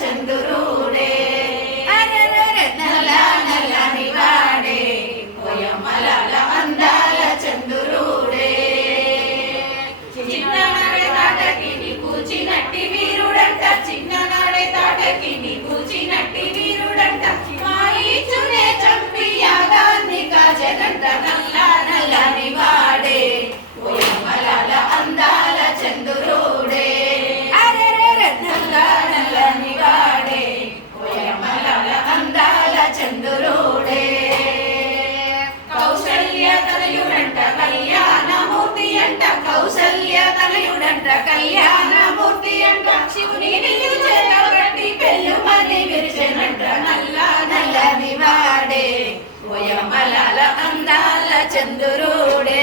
చంద్రుడే అరెరెరె నల్ల నల్లని వాడే ఓయమ్మలాల అందాల చంద్రుడే చిన్ననాడే తాటకి నీ కూచినట్టి వీరుడంట చిన్ననాడే తాటకి నీ కూచినట్టి వీరుడంట మాయిచునే చంపి యాగాన్ని కాజనంట నల్ల నల్లని వాడే ఓయమ్మలాల అందాల చంద్రుడే అరెరెరె నల్ల నల్లని వాడే ఓయమ్మలాల అందాల చంద్రుడే కౌసల్య తనయుడంట కళ్యాణమూర్తి అంట కౌసల్య తనయుడంట కళ్యాణమూర్తి అంట శివుని నిన్ను చేతబట్టి పెళ్ళుమని విరిచెనంట నల్ల నల్లని వాడే ఓయమ్మలాల అందాల చంద్రుడే